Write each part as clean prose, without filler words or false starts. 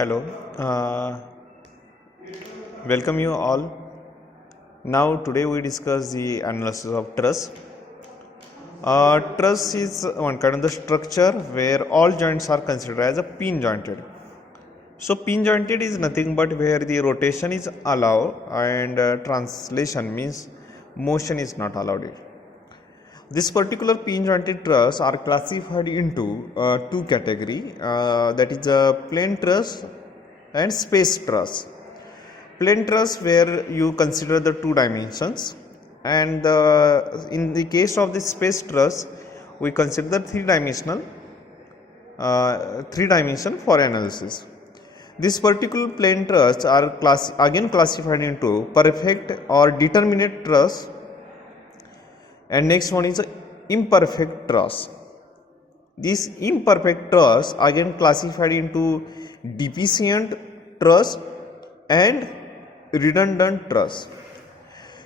Hello, welcome you all. Now today we discuss the analysis of truss. Truss is one kind of the structure where all joints are considered as a pin jointed. So pin jointed is nothing but where the rotation is allowed and translation means motion is not allowed. This particular pin jointed truss are classified into two categories, that is a plane truss and space truss. Plane truss where you consider the two dimensions, and in the case of the space truss we consider the three dimension for analysis. This particular plane truss are again classified into perfect or determinate truss, and next one is imperfect truss. This imperfect truss again classified into deficient truss and redundant truss.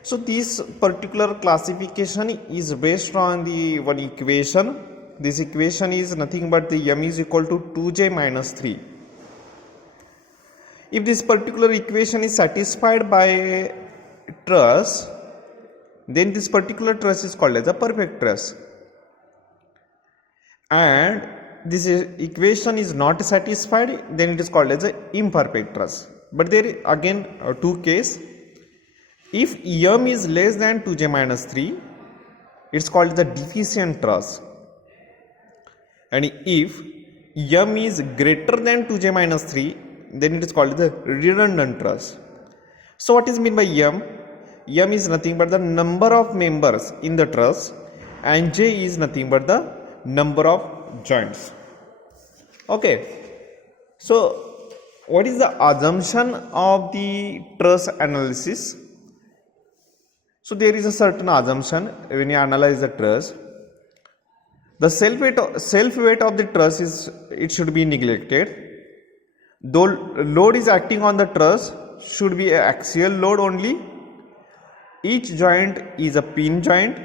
So this particular classification is based on the one equation. This equation is nothing but the m is equal to 2j minus 3. If this particular equation is satisfied by truss, then this particular truss is called as a perfect truss, and this equation is not satisfied, then it is called as an imperfect truss. But there again two cases. If m is less than 2j minus 3, it's called the deficient truss, and if m is greater than 2j minus 3, then it is called the redundant truss. So what is meant by m? M is nothing but the number of members in the truss, and J is nothing but the number of joints. Okay, so what is the assumption of the truss analysis? So there is a certain assumption when you analyze the truss. The self weight of the truss it should be neglected. Though load is acting on the truss should be an axial load only. Each joint is a pin joint.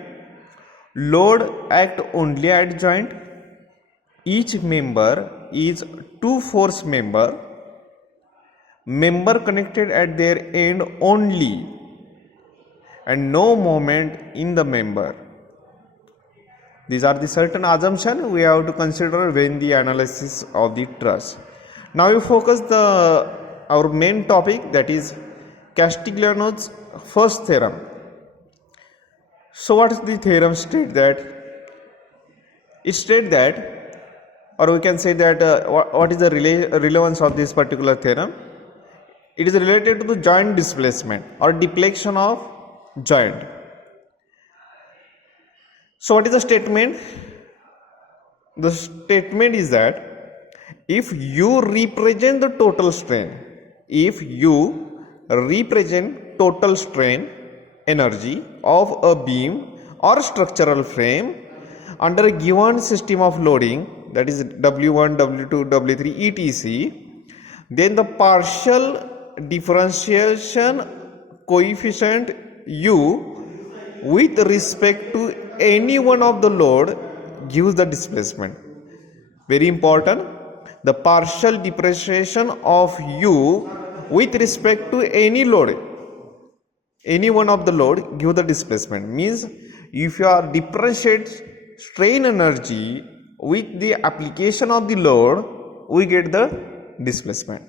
Load act only at joint. Each member is two force member. Member connected at their end only, and no moment in the member. These are the certain assumptions we have to consider when the analysis of the truss. Now we focus our main topic, that is Castigliano's first theorem. So what is the theorem state that? It states that, or we can say that what is the relevance of this particular theorem? It is related to the joint displacement or deflection of joint. So what is the statement? The statement is that if you represent the total strain, energy of a beam or structural frame under a given system of loading, that is W1, W2, W3, etc., then the partial differentiation coefficient U with respect to any one of the load gives the displacement. Very important. The partial differentiation of U with respect to any load, any one of the load give the displacement. Means if you are differentiate strain energy with the application of the load, we get the displacement.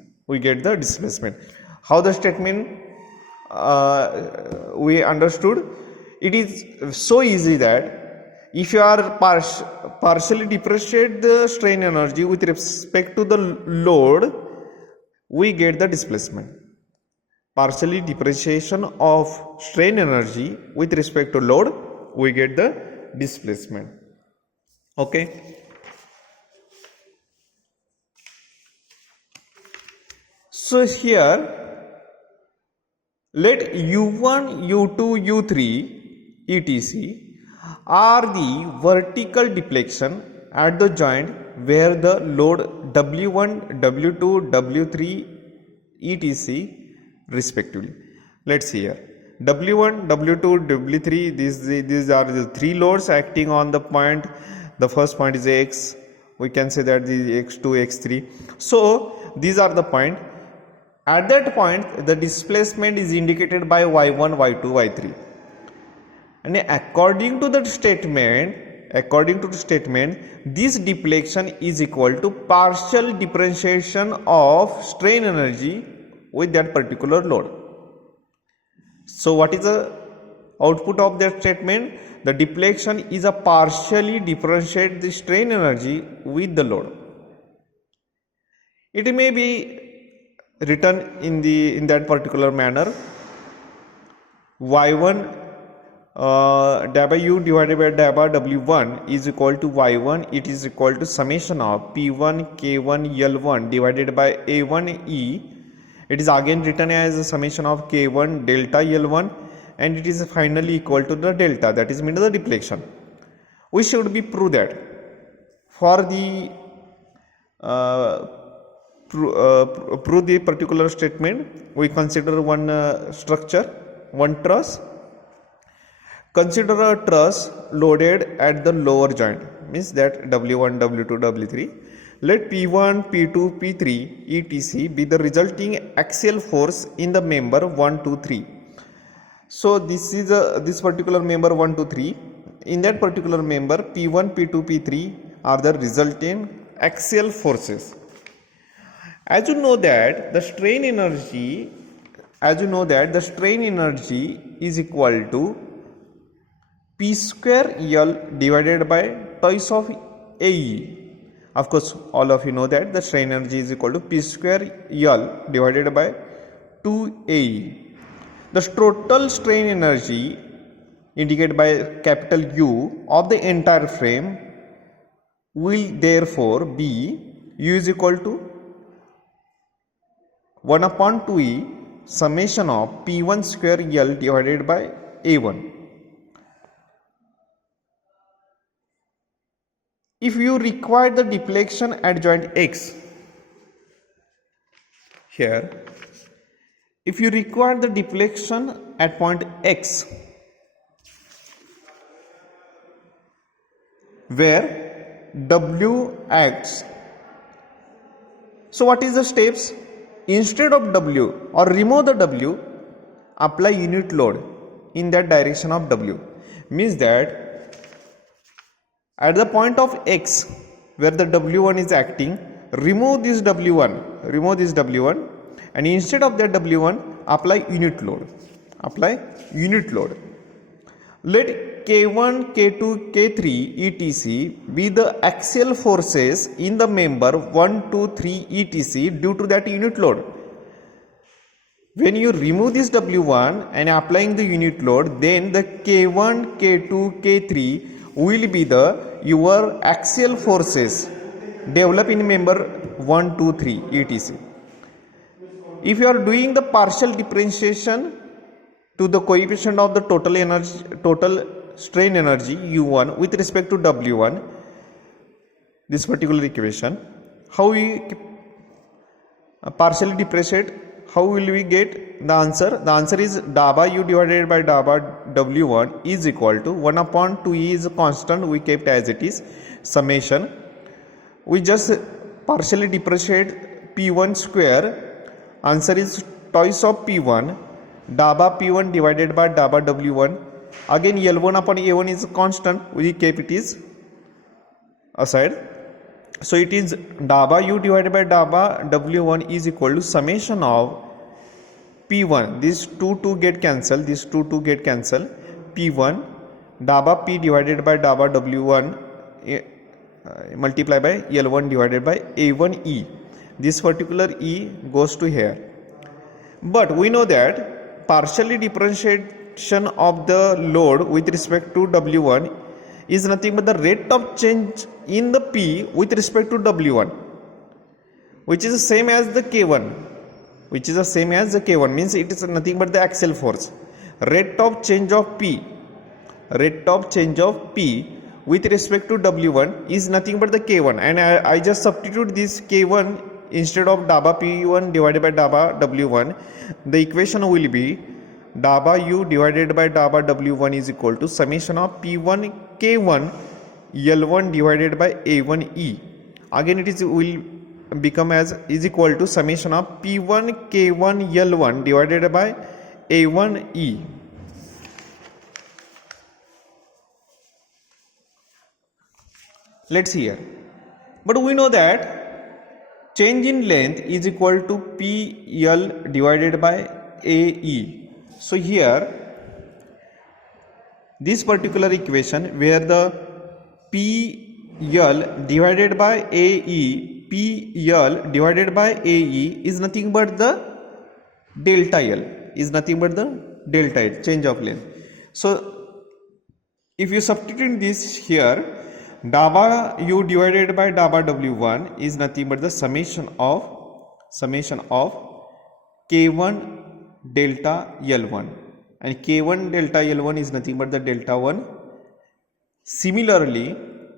How the statement we understood? It is so easy that if you are partially differentiate the strain energy with respect to the load, we get the displacement. Partially differentiation of strain energy with respect to load, we get the displacement. Okay. So here let U1, U2, U3, etc. are the vertical deflection at the joint where the load W1, W2, W3, etc. respectively. Let's see here. W1, W2, W3, these are the three loads acting on the point. The first point is X. We can say that the X2, X3. So these are the point. At that point, the displacement is indicated by y1, y2, y3. And according to the statement, this deflection is equal to partial differentiation of strain energy with that particular load. So what is the output of that statement? The deflection is a partially differentiate the strain energy with the load. It may be written in that particular manner. Y1 W divided by W1 is equal to Y1. It is equal to summation of P1 K1 L1 divided by A1 E. It is again written as a summation of K1 delta L1, and it is finally equal to the delta, that is means the deflection. We should be prove that. For the prove the particular statement, we consider one structure, one truss. Consider a truss loaded at the lower joint, means that W1, W2, W3. Let P1, P2, P3 etc. be the resulting axial force in the member 1, 2, 3. So this is this particular member 1, 2, 3. In that particular member, P1, P2, P3 are the resulting axial forces. As you know that the strain energy is equal to P square L divided by twice of AE. Of course, all of you know that the strain energy is equal to P square L divided by 2AE. The total strain energy indicated by capital U of the entire frame will therefore be U is equal to 1 upon 2E summation of P1 square L divided by A1. If you require the deflection at joint X, here, if you require the deflection at point X, where W acts, so what is the steps? Instead of W or remove the W, apply unit load in that direction of W. Means that at the point of X where the W1 is acting, remove this W1, and instead of that W1 apply unit load. Let K1, K2, K3 etc. be the axial forces in the member 1, 2, 3 etc. due to that unit load. When you remove this W1 and applying the unit load, then the K1, K2, K3 will be your axial forces develop in member 1, 2, 3 etc. If you are doing the partial differentiation to the coefficient of the total strain energy U1 with respect to W1, this particular equation, how we partially differentiate, how will we get the answer? The answer is daba U divided by daba W1 is equal to 1 upon 2E is a constant we kept as it is, summation. We just partially differentiate P1 square, answer is twice of P1, daba P1 divided by daba W1. Again L1 upon A1 is a constant, we kept it is aside. So it is daba U divided by daba W1 is equal to summation of P1, these 2 get cancelled, P1 daba P divided by daba W1 multiply by L1 divided by A1 E. This particular E goes to here. But we know that partially differentiation of the load with respect to W1 is nothing but the rate of change in the P with respect to W1, which is the same as the K1, means it is nothing but the axial force. Rate of change of P with respect to W1 is nothing but the K1, and I just substitute this K1 instead of daba P1 divided by daba W1. The equation will be daba U divided by daba W1 is equal to summation of P1 K1 L1 divided by A1 E. Again it is will become as is equal to summation of P1 K1 L1 divided by A1 E. Let's see here. But we know that change in length is equal to PL divided by AE. So here this particular equation where the PL divided by AE, PL divided by AE is nothing but the delta L, is nothing but the delta L, change of length. So if you substitute this here, daba U divided by daba W1 is nothing but the summation of K1 delta L1, and K1 delta L1 is nothing but the delta 1. Similarly,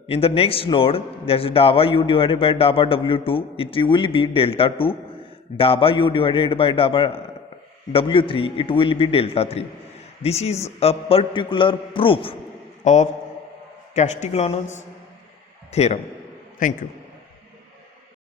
in the next node, that is daba U divided by daba W2, it will be delta 2. Daba U divided by daba W3, it will be delta 3. This is a particular proof of Castigliano's theorem. Thank you.